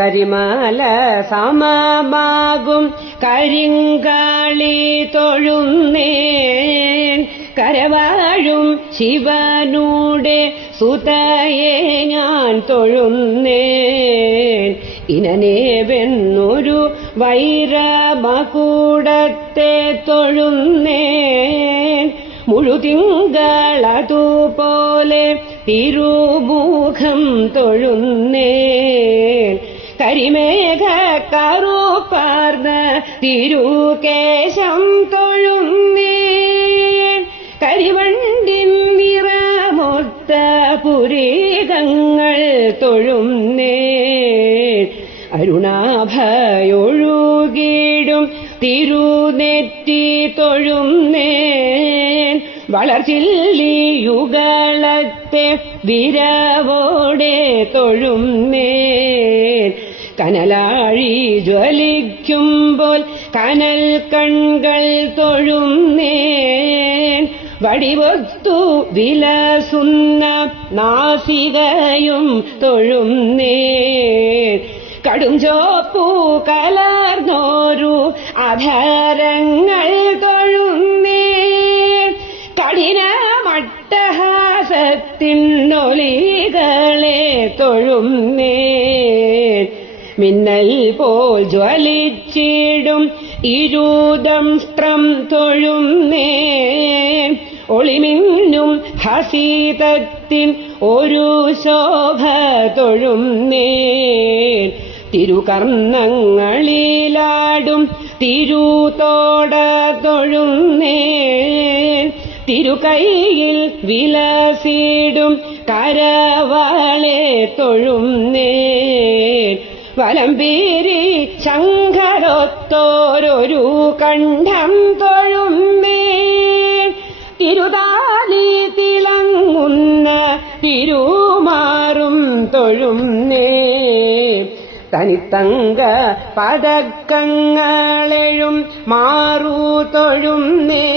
കരിമല സമമാകും. കരിങ്കാളി തൊഴുന്നേൻ കരവാഴും. ശിവനൂടെ സുതയെ ഞാൻ തൊഴുന്നേൻ. ഇനനേവെന്നൊരു വൈരമകൂടത്തെ തൊഴുന്നേൻ. മുഴുതിങ്കളതുപോലെ തിരുമുഖം തൊഴുന്നേൻ. കരിമേഘ കറുപ്പാർന്ന തിരുകേശം തൊഴുന്നേ കരിവണ്ടിൻ നിറമൊത്ത പുരീകങ്ങൾ തൊഴുന്നേ അരുണാഭയൊഴുകിടും തിരുനെറ്റി തൊഴുന്നേ വളർച്ചില്ലിയുകളത്തെ വിരവോടെ തൊഴുന്നേൻ. കനലാഴി ജ്വലിക്കുമ്പോൾ കനൽ കൺകൾ തൊഴുന്നേൻ വടിവൊത്തു വിലസുന്ന നാസികയും തൊഴുന്നേൻ കടും ചോപ്പു കലർന്നോരു അധരങ്ങൾ തൊഴുന്നേൻ കഠിന മട്ടഹാസത്തിനൊലികളെ തൊഴുന്നേൻ മിന്നൽ പോൽ ജ്വലിച്ചിടും. ഇരുദംഷ്ട്രം തൊഴുന്നേ ഒളിമിന്നും ഹസീതത്തിൻ ഒരു ശോഭ തൊഴുന്നേ തിരുകർണങ്ങളിലാടും തിരുതോട തൊഴുന്നേ തിരുകൈയിൽ വിലസിടും കരവാളെ വലംപീരി ശങ്കരൊത്തോരൊരു കണ്ഠം തൊഴുമ്പേ. തിരുതാലി തിളങ്ങുന്ന തിരുമാറും തൊഴുന്നേ. തനിത്തങ്ക പതക്കങ്ങളെഴും മാറു തൊഴുന്നേ.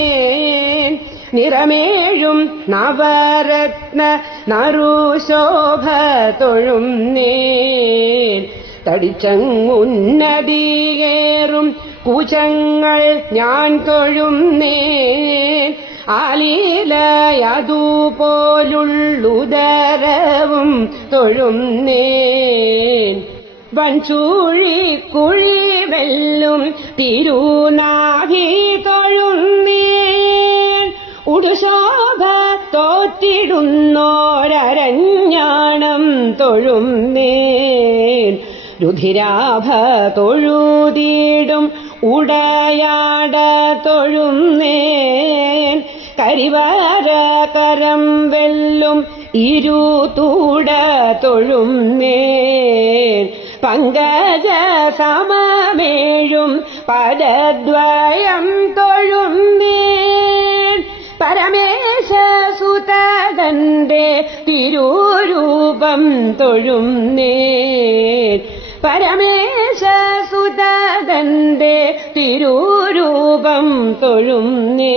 നിറമേഴും നവരത്ന നറുശോഭ തൊഴുന്നേൻ തടിച്ചങ്ങുന്നതിയേറും കുചങ്ങൾ ഞാൻ തൊഴുന്നേൻ ആലീലയതുപോലുള്ളുദരവും തൊഴുന്നേൻ. വൻചൂഴി കുഴി വെല്ലും തിരുനാഹി തൊഴുന്നേൻ. ഉടുശോഭ തോറ്റിടുന്നോരരഞ്ഞാണം തൊഴുന്നേൻ. രുധിരാഭ തൊഴുതീടും ഉടയാട തൊഴുന്നേൻ. കരിവാര കരം വെല്ലും ഇരുതൂട തൊഴുന്നേൻ. പങ്കജ സമമേഴും പദദ്വയം തൊഴുന്നേൻ. പരമേശ സുതകന്റെ തിരുരൂപം തൊഴുന്നേൻ. പരമേശ സുതകന്റെ തിരുരൂപം തൊഴുന്നേൻ